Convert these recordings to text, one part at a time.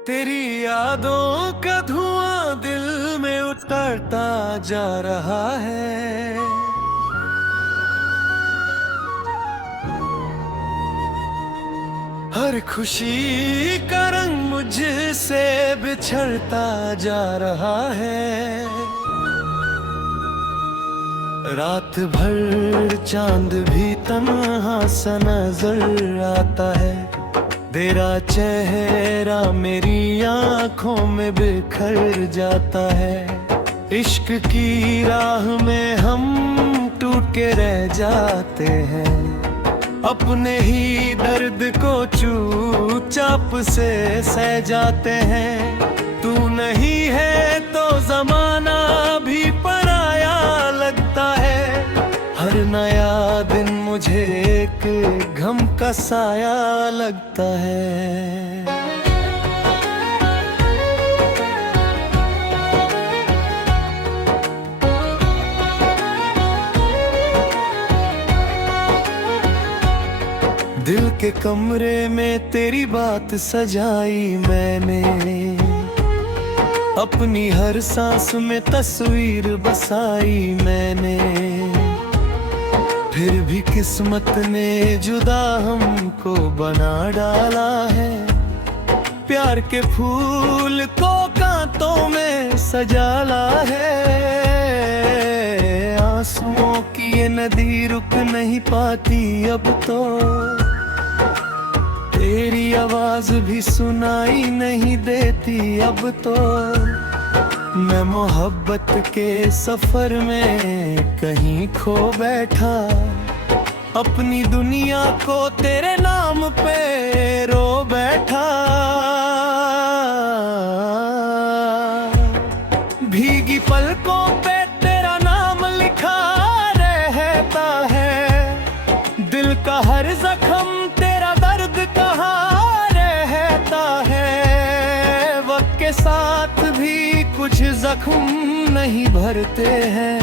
तेरी यादों का धुआं दिल में उतरता जा रहा है। हर खुशी का रंग मुझसे बिछड़ता जा रहा है। रात भर चांद भी तन्हा सा नजर आता है। तेरा चेहरा मेरी आंखों में बिखर जाता है। इश्क की राह में हम टूट के रह जाते हैं। अपने ही दर्द को चुपचाप से सह जाते हैं। तू नहीं है तो जमाना भी पराया लगता है। हर नया दिन मुझे एक गम का साया लगता है। दिल के कमरे में तेरी बात सजाई मैंने। अपनी हर सांस में तस्वीर बसाई मैंने। फिर भी किस्मत ने जुदा हमको बना डाला है। प्यार के फूल को कांटों में सजाला है। आंसुओं की ये नदी रुक नहीं पाती अब तो। तेरी आवाज भी सुनाई नहीं देती अब तो। मैं मोहब्बत के सफर में कहीं खो बैठा। अपनी दुनिया को तेरे नाम पे रो बैठा। भीगी पलकों पे तेरा नाम लिखा रहता है। दिल का हर जख्म तेरा दर्द कहाँ रहता है। वक्त के साथ भी कुछ जख्म नहीं भरते हैं।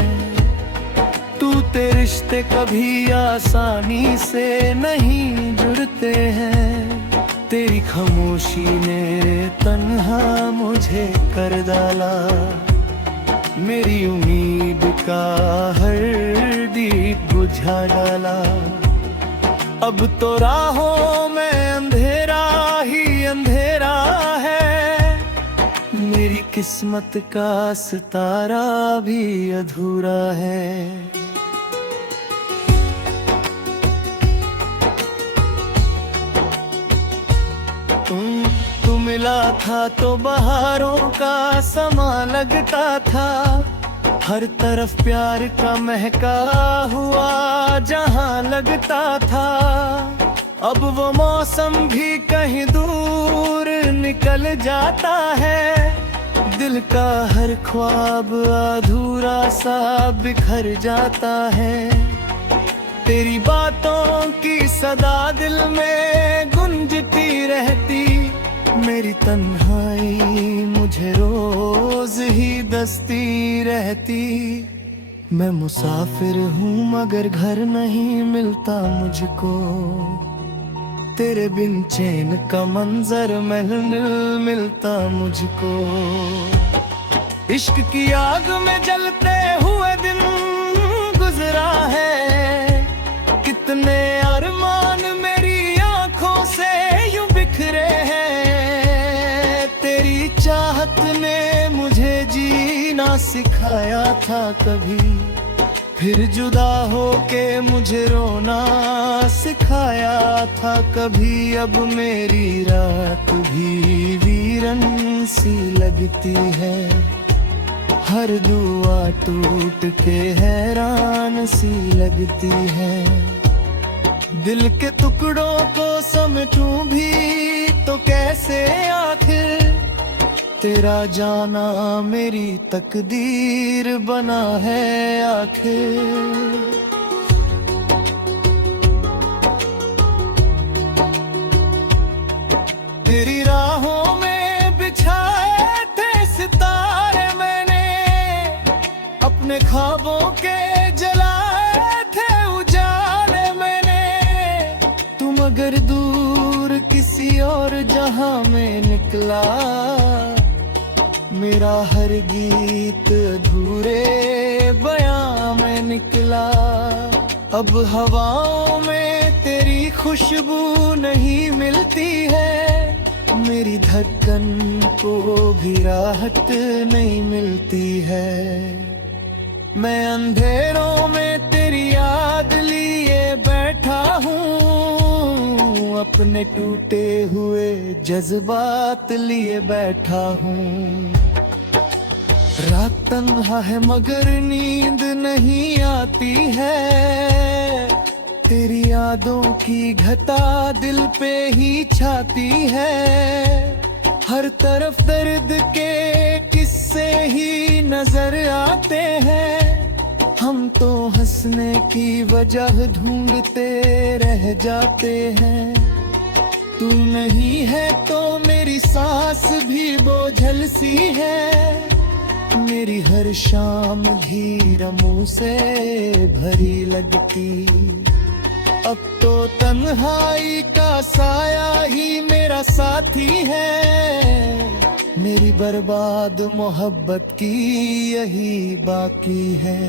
टूटे रिश्ते कभी आसानी से नहीं जुड़ते हैं। तेरी खामोशी ने तन्हा मुझे कर डाला। मेरी उम्मीद का हर दीप बुझा डाला। अब तो राहों में अंधेरा ही अंधेरा है। मेरी किस्मत का सितारा भी अधूरा है। तू मिला था तो बहारों का समा लगता था। हर तरफ प्यार का महका हुआ जहां लगता था। अब वो मौसम भी कहीं दूर निकल जाता है। दिल का हर ख्वाब अधूरा सा बिखर जाता है। तेरी बातों की सदा दिल में गुंजती रहती। मेरी तन्हाई मुझे रोज ही दस्ती रहती। मैं मुसाफिर हूँ मगर घर नहीं मिलता मुझको। तेरे बिन चैन का मंजर महल मिलता मुझको। इश्क की आग में जलते हुए दिन गुजरा है। कितने अरमान मेरी आंखों से यूं बिखरे हैं। तेरी चाहत ने मुझे जीना सिखाया था कभी। फिर जुदा होके मुझे रोना सिखाया था कभी। अब मेरी रात भी वीरन सी लगती है। हर दुआ टूट के हैरान सी लगती है। दिल के टुकड़ों को समेटूं भी तो कैसे आखिर। तेरा जाना मेरी तकदीर बना है आखिर। तेरी राहों में बिछाए थे सितारे मैंने। अपने ख्वाबों के जलाए थे उजाले मैंने। तुम अगर दूर किसी किसी और जहां में निकला। मेरा हर गीत अधूरे बयां में निकला। अब हवाओं में तेरी खुशबू नहीं मिलती है, मेरी धड़कन को भी राहत नहीं मिलती है। मैं अंधेरों में तेरी याद लिए बैठा हूँ, अपने टूटे हुए जज्बात लिए बैठा हूँ। रात तन्हा है मगर नींद नहीं आती है, तेरी यादों की घटा दिल पे ही छाती है। हर तरफ दर्द के किस्से ही नजर आते हैं, हम तो हंसने की वजह ढूंढते रह जाते हैं। तू नहीं है तो मेरी सांस भी बोझल सी है, मेरी हर शाम धीरमों से भरी लगती। अब तो तन्हाई का साया ही मेरा साथी है, मेरी बर्बाद मोहब्बत की यही बाकी है।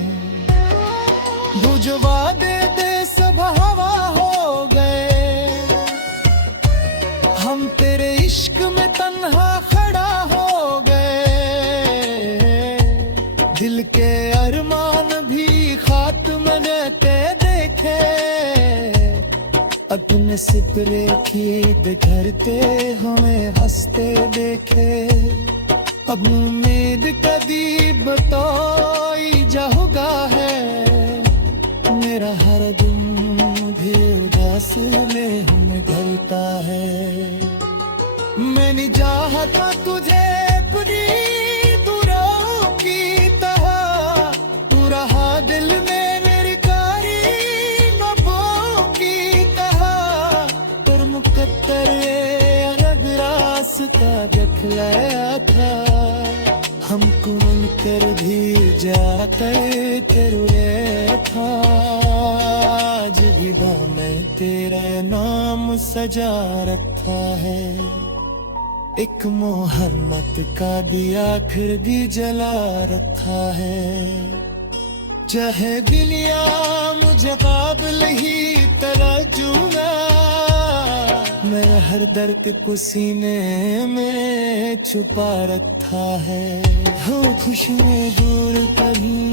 बुझवा दे सब हवा हो गए, हम तेरे इश्क में तन्हा खड़ा हो गए। दिल के अरमान भी खात्म देते देखे, अपने सिपरे खीद करते हमें हंसते देखे। अब उम्मीद का दीप तो जाऊंगा है, मेरा हर दिन भी उदास में हमें ढलता है। मैंने चाहता तुझे अपनी दूरों की तरह, तू रहा दिल में मेरी कारी नब्बों की तरह। पर मुकद्दर अलग रास्ता दिखलाया था, हमको मिलकर भी जाकर तेरे था। आज भी मैं तेरा नाम सजा रखा है, एक मोहब्बत का दिया फिर भी जला रखा है। चाहे दिलिया मुझे काबिल ही तराजूंगा, मैं हर दर्द को सीने में छुपा रखा है। हो खुशी में दूर कहीं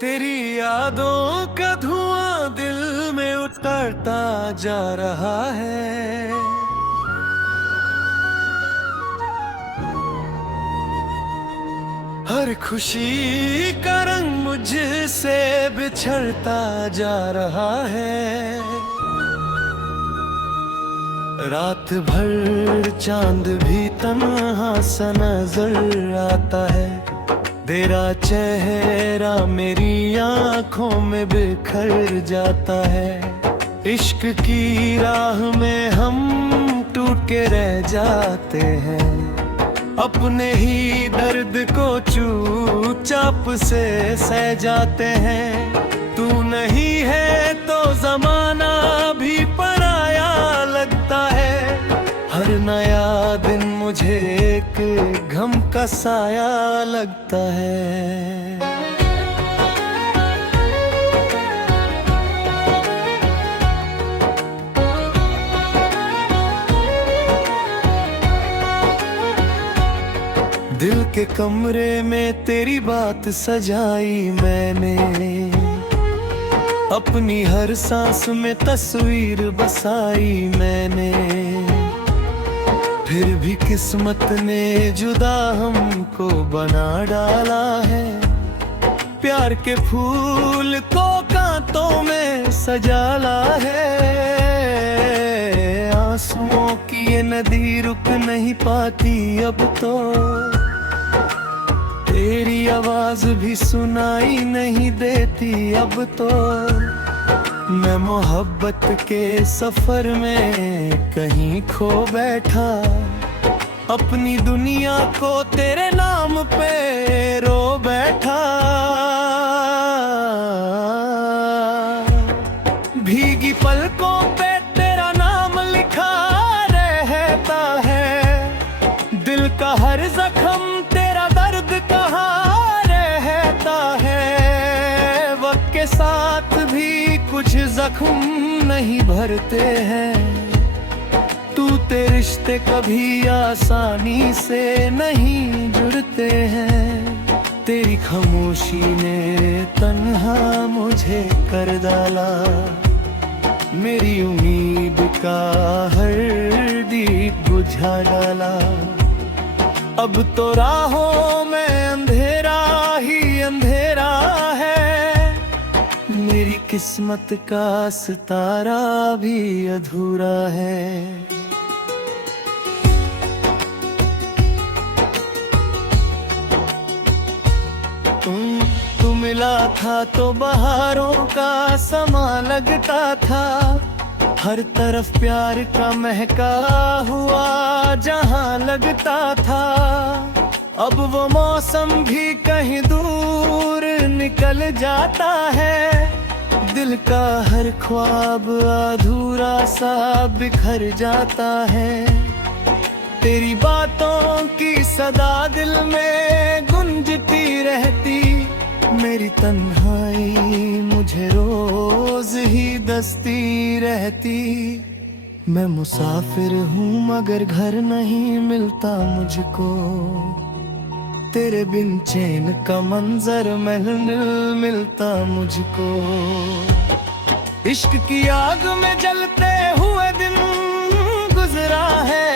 तेरी यादों का धुआं दिल में उतरता जा रहा है। हर खुशी का रंग मुझसे बिछड़ता जा रहा है। रात भर चांद भी तन्हा सा नजर आता है, तेरा चेहरा मेरी आंखों में बिखर जाता है। इश्क की राह में हम टूट के रह जाते हैं, अपने ही दर्द को चुपचाप से सह जाते हैं। तू नहीं है तो जमाना भी पराया लगता है, हर नया दिन मुझे एक गम का साया लगता है। दिल के कमरे में तेरी बात सजाई मैंने, अपनी हर सांस में तस्वीर बसाई मैंने। फिर भी किस्मत ने जुदा हमको बना डाला है, प्यार के फूल को कांटों में सजाला है। आंसुओं की ये नदी रुक नहीं पाती अब तो, तेरी आवाज भी सुनाई नहीं देती अब तो। मैं मोहब्बत के सफर में कहीं खो बैठा, अपनी दुनिया को तेरे नाम पे रो बैठा। भीगी पलकों पे तेरा नाम लिखा रहता है, दिल का हर जख्म तेरा दर्द कहाँ रहता है। वक्त के साथ भी कुछ जख्म नहीं भरते हैं, टूटे रिश्ते कभी आसानी से नहीं जुड़ते हैं। तेरी खामोशी ने तन्हा मुझे कर डाला, मेरी उम्मीद का हर दीप बुझा डाला। अब तो राहों में अंधेरा ही अंधेरा है, मेरी किस्मत का सितारा भी अधूरा है। तू मिला था तो बहारों का समा लगता था, हर तरफ प्यार का महका हुआ जहां लगता था। अब वो मौसम भी कहीं दूर निकल जाता है, दिल का हर ख्वाब अधूरा सा बिखर जाता है। तेरी बातों की सदा दिल में गुंजती रहती, मेरी तन्हाई मुझे रोज ही दस्ती रहती। मैं मुसाफिर हूँ मगर घर नहीं मिलता मुझको, तेरे बिन चैन का मंजर महल मिलता मुझको। इश्क की आग में जलते हुए दिन गुजरा है,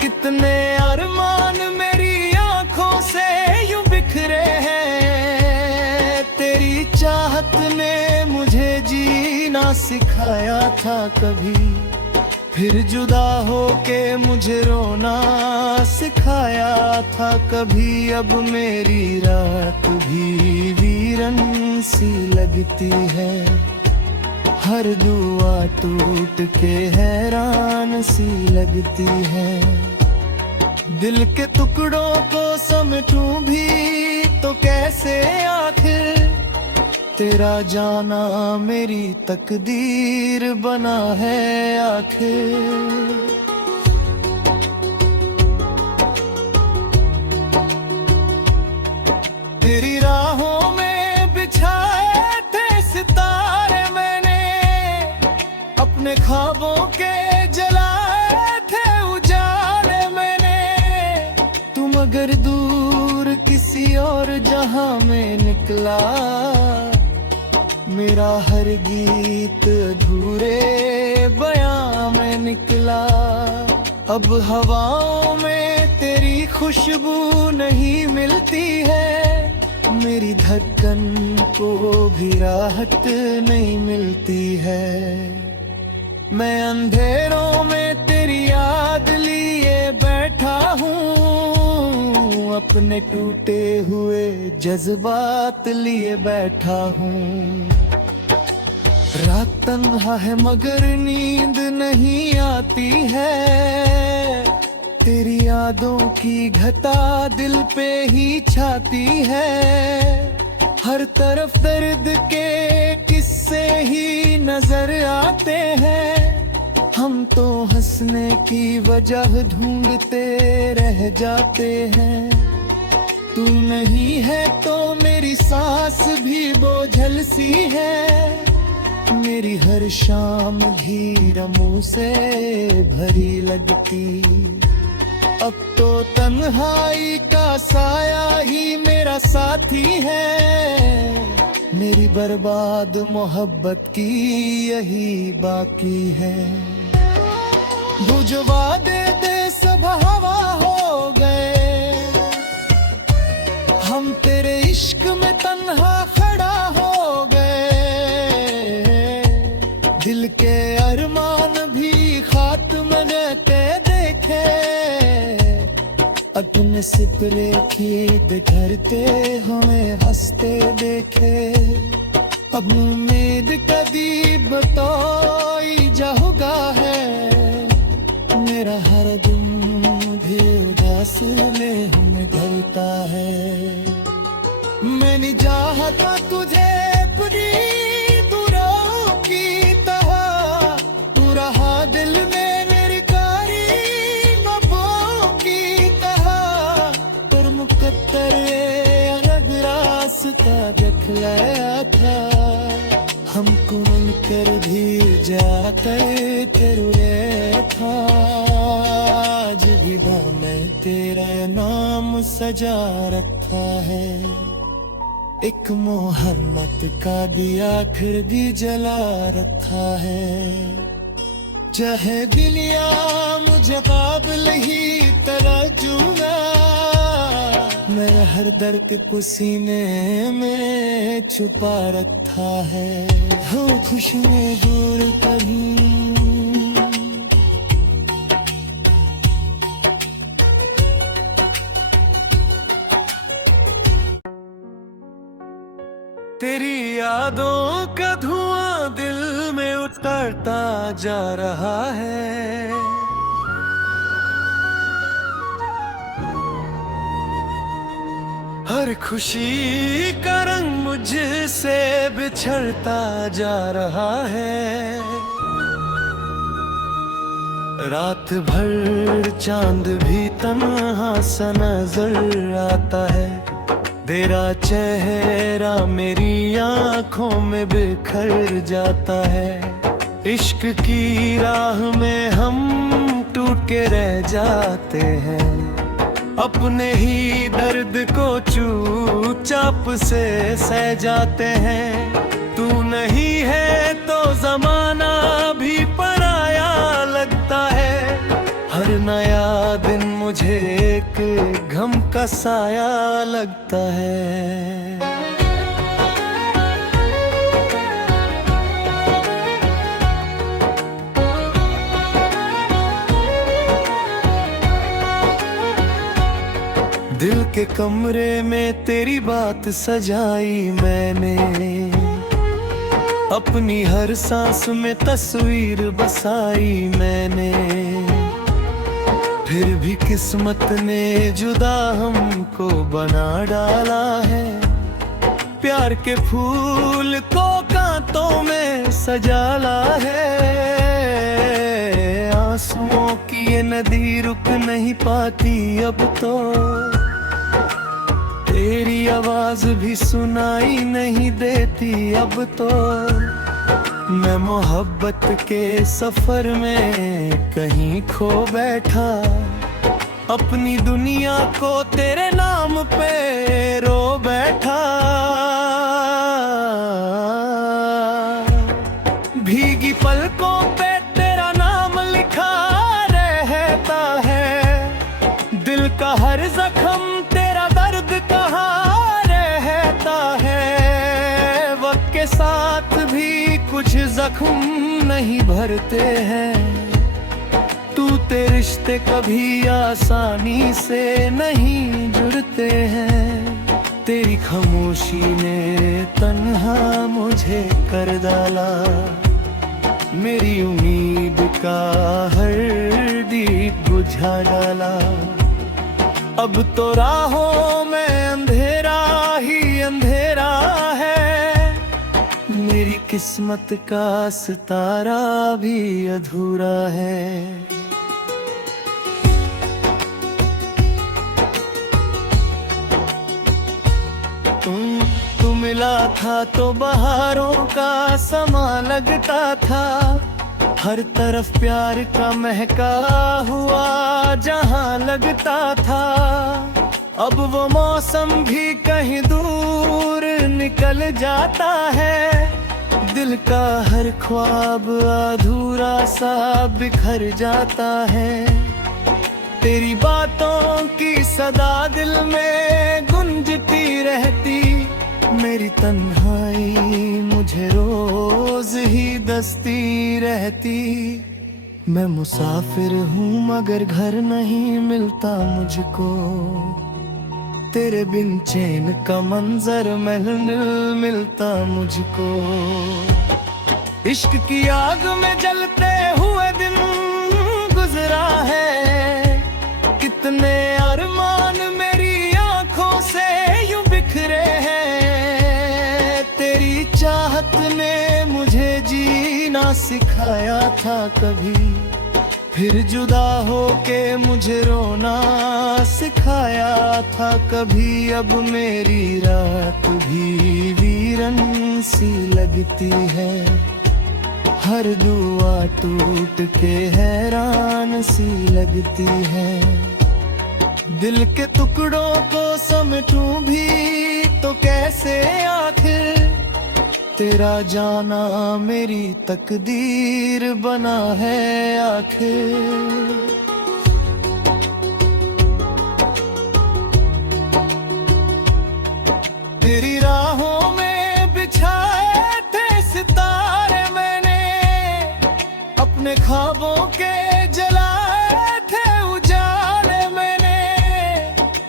कितने अरमान मेरी आंखों से यूं बिखरे हैं। तेरी चाहत ने मुझे जीना सिखाया था कभी, फिर जुदा होके मुझे रोना सिखाया था कभी। अब मेरी रात भी वीरन सी लगती है, हर दुआ टूट के हैरान सी लगती है। दिल के टुकड़ों को समेटूं भी तो कैसे आखिर, तेरा जाना मेरी तकदीर बना है आखिर। तेरी राहों में बिछाए थे सितारे मैंने, अपने ख्वाबों के जलाए थे उजाले मैंने। तुम अगर दूर किसी और जहां में निकला, मेरा हर गीत अधूरे बयां में निकला। अब हवाओं में तेरी खुशबू नहीं मिलती है, मेरी धड़कन को भी राहत नहीं मिलती है। मैं अंधेरों में तेरी याद लिए बैठा हूँ, अपने टूटे हुए जज्बात लिए बैठा हूँ। रात तन्हा है मगर नींद नहीं आती है, तेरी यादों की घटा दिल पे ही छाती है। हर तरफ दर्द के किस्से ही नजर आते हैं, हम तो हंसने की वजह ढूंढते रह जाते हैं। तू नहीं है तो मेरी सांस भी बोझल सी है, मेरी हर शाम घीर मुंह से भरी लगती। अब तो तन्हाई का साया ही मेरा साथी है, मेरी बर्बाद मोहब्बत की यही बाकी है। बुझवा दे सब हवा हो गए, हम तेरे इश्क में तन्हा खड़ा हो गए। दिल के अरमान भी खात्मे देते देखे, अपने सिपरे खीद करते हमें हंसते देखे। अब उम्मीद कभी बताई जाऊंगा है, मेरा हर दिन फासले हमें धरता है। मैंने चाहता तुझे अपनी दुराओं की तरह, तू रहा दिल में मेरी कारी नब्बों की तरह। पर मुकद्दर अलग रास्ता दिखलाया था, हमको मिलकर भी जाते तेरे था। आज भी मैं तेरा नाम सजा रखा है, एक मोहब्बत का दिया फिर भी जला रखा है। चाहे दुनिया मुझे काबिल ही तरजूगा, मैं हर दर्द को सीने में छुपा रखा है। हो खुशी में दूर कहीं तेरी यादों का धुआं दिल में उतरता जा रहा है। हर खुशी का रंग मुझसे बिछड़ता जा रहा है। रात भर चांद भी तन्हा सा नजर आता है, तेरा चेहरा मेरी आंखों में बिखर जाता है। इश्क की राह में हम टूट के रह जाते हैं, अपने ही दर्द को चुपचाप से सह जाते हैं। तू नहीं है तो जमाना भी पराया लगता है, हर नया दिन मुझे एक गम का साया लगता है। दिल के कमरे में तेरी बात सजाई मैंने, अपनी हर सांस में तस्वीर बसाई मैंने। फिर भी किस्मत ने जुदा हमको बना डाला है, प्यार के फूल को कांटों में सजाला है। आंसुओं की ये नदी रुक नहीं पाती अब तो, तेरी आवाज भी सुनाई नहीं देती अब तो। मैं मोहब्बत के सफर में कहीं खो बैठा, अपनी दुनिया को तेरे नाम पे रो बैठा। भीगी पलकों पे तेरा नाम लिखा रहता है, दिल का हर जख्म तेरा दर्द कहाँ रहता है। वक्त के साथ भी कुछ जख्म नहीं भरते हैं, टूटे रिश्ते कभी आसानी से नहीं जुड़ते हैं। तेरी खामोशी ने तन्हा मुझे कर डाला, मेरी उम्मीद का हर दीप बुझा डाला। अब तो राहों में अंधेरा ही अंधेरा है, मेरी किस्मत का सितारा भी अधूरा है। तू मिला था तो बहारों का समा लगता था, हर तरफ प्यार का महका हुआ जहां लगता था। अब वो मौसम भी कहीं दूर निकल जाता है, दिल का हर ख्वाब अधूरा सा बिखर जाता है। तेरी बातों की सदा दिल में गुंजती रहती, मेरी तन्हाई मुझे रोज ही दस्ती रहती। मैं मुसाफिर हूँ मगर घर नहीं मिलता मुझको, तेरे बिन चैन का मंजर महल मिलता मुझको। इश्क की आग में जलते हुए दिन गुजरा है, कितने सिखाया था कभी, फिर जुदा होके मुझे रोना सिखाया था कभी। अब मेरी रात भी वीरन सी लगती है, हर दुआ टूट के हैरान सी लगती है। दिल के टुकड़ों को समेटूं भी तो कैसे आखिर, तेरा जाना मेरी तकदीर बना है आखिर। तेरी राहों में बिछाए थे सितारे मैंने, अपने ख्वाबों के जलाए थे उजाले मैंने।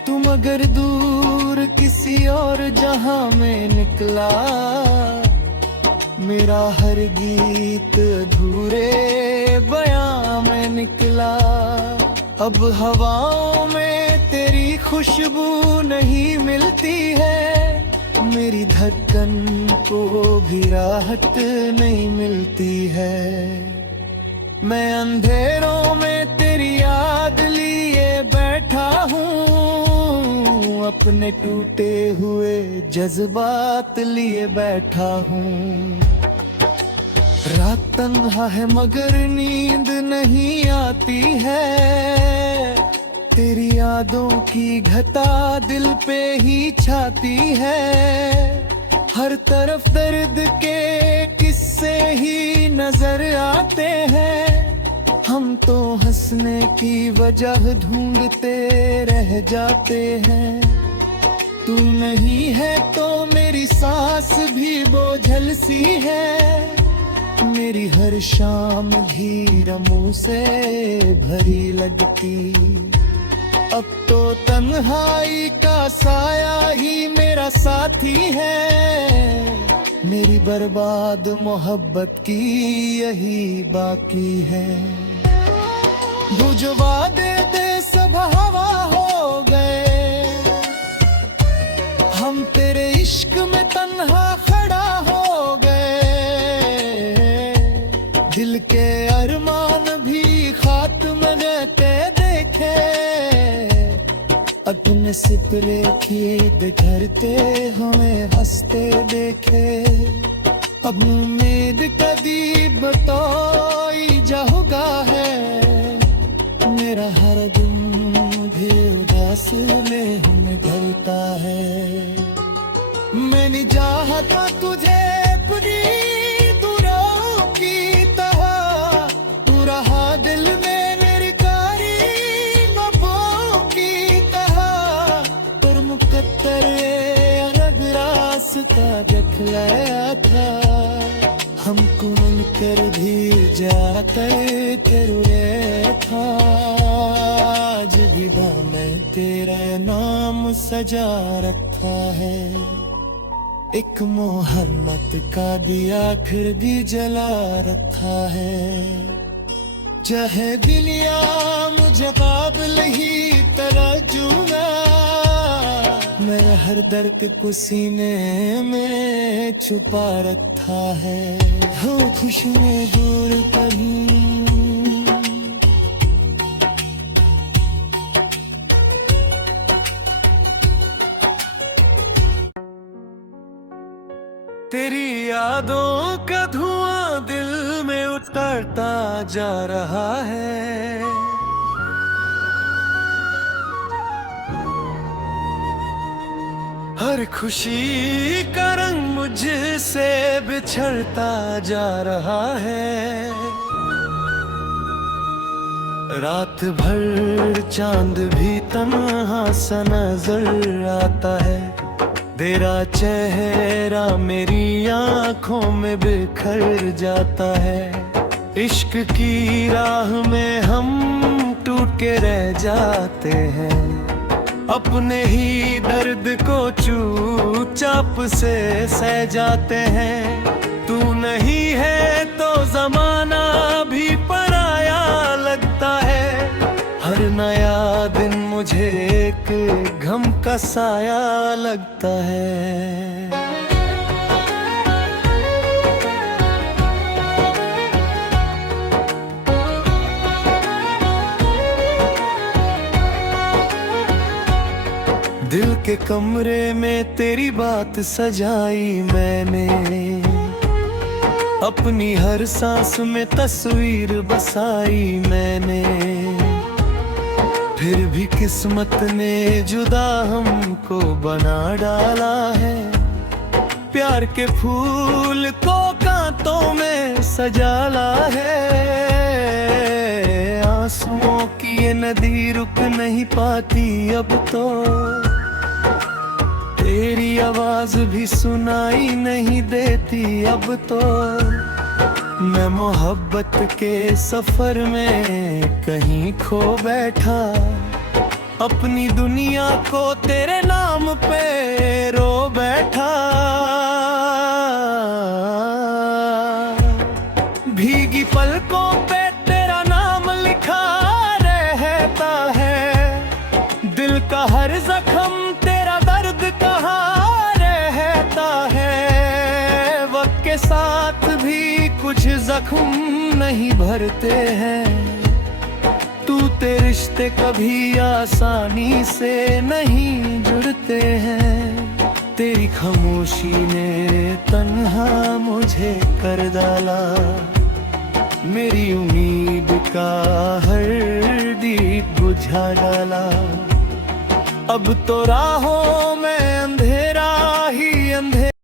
तुम अगर दूर किसी और जहां में निकला, मेरा हर गीत अधूरे बयां में निकला। अब हवाओं में तेरी खुशबू नहीं मिलती है, मेरी धड़कन को भी राहत नहीं मिलती है। मैं अंधेरों में तेरी याद लिए बैठा हूँ, अपने टूटे हुए जज्बात लिए बैठा हूँ। रात तन्हा है मगर नींद नहीं आती है, तेरी यादों की घटा दिल पे ही छाती है। हर तरफ दर्द के किस्से ही नजर आते हैं, हम तो हंसने की वजह ढूंढते रह जाते हैं। तू नहीं है तो मेरी सांस भी बोझल सी है, मेरी हर शाम घीरमों से भरी लगती। अब तो तन्हाई का साया ही मेरा साथी है, मेरी बर्बाद मोहब्बत की यही बाकी है। जो वादे दे सब हवा हो गए, हम तेरे इश्क में तन्हा खड़ा हो गए। दिल के अरमान भी खात्मे देते देखे, अपने सिपरे की बिखरते हमें हंसते देखे। अब उम्मीद का दीप बताई जाऊंगा है, मेरा हर दिन भी उदास में हमें ढलता है। मैंने चाहता तुझे पूरी दूरों की तरह, तू रहा दिल में मेरी कारी नबों की तरह। पर मुकद्दर अलग रास्ता दिखलाया था, हमको मिलकर भी जाते तेरे था। आज भी मैं तेरा नाम सजा रखा है, एक मोहम्मद का दिया फिर भी जला रखा है। चाहे दिलिया मुझे काबिल ही तरजूगा, मैं हर दर्द को सीने में छुपा रखा है। हो खुश में दूर कहीं तेरी यादों का धुआं दिल में उतरता जा रहा है। हर खुशी का रंग मुझसे बिछड़ता जा रहा है। रात भर चांद भी तन्हा सा नजर आता है, तेरा चेहरा मेरी आंखों में बिखर जाता है। इश्क की राह में हम टूट के रह जाते हैं, अपने ही दर्द को चुपचाप से सह जाते हैं। तू नहीं है तो जमाना भी पराया लगता है, हर नया दिन मुझे एक गम का साया लगता है। के कमरे में तेरी बात सजाई मैंने, अपनी हर सांस में तस्वीर बसाई मैंने। फिर भी किस्मत ने जुदा हमको बना डाला है, प्यार के फूल को कांटों में सजाला है। आंसुओं की ये नदी रुक नहीं पाती अब तो, तेरी आवाज भी सुनाई नहीं देती अब तो। मैं मोहब्बत के सफर में कहीं खो बैठा, अपनी दुनिया को तेरे नाम पे रो बैठा। भीगी पलकों पे तेरा नाम लिखा रहता है, दिल का हर जख्म तेरा दर्द कहाँ रहता है। वक्त के साथ भी कुछ जख्म नहीं भरते हैं, टूटे रिश्ते कभी आसानी से नहीं जुड़ते हैं। तेरी खामोशी ने तन्हा मुझे कर डाला, मेरी उम्मीद का हर दीप बुझा डाला। अब तो राहों में अंधेरा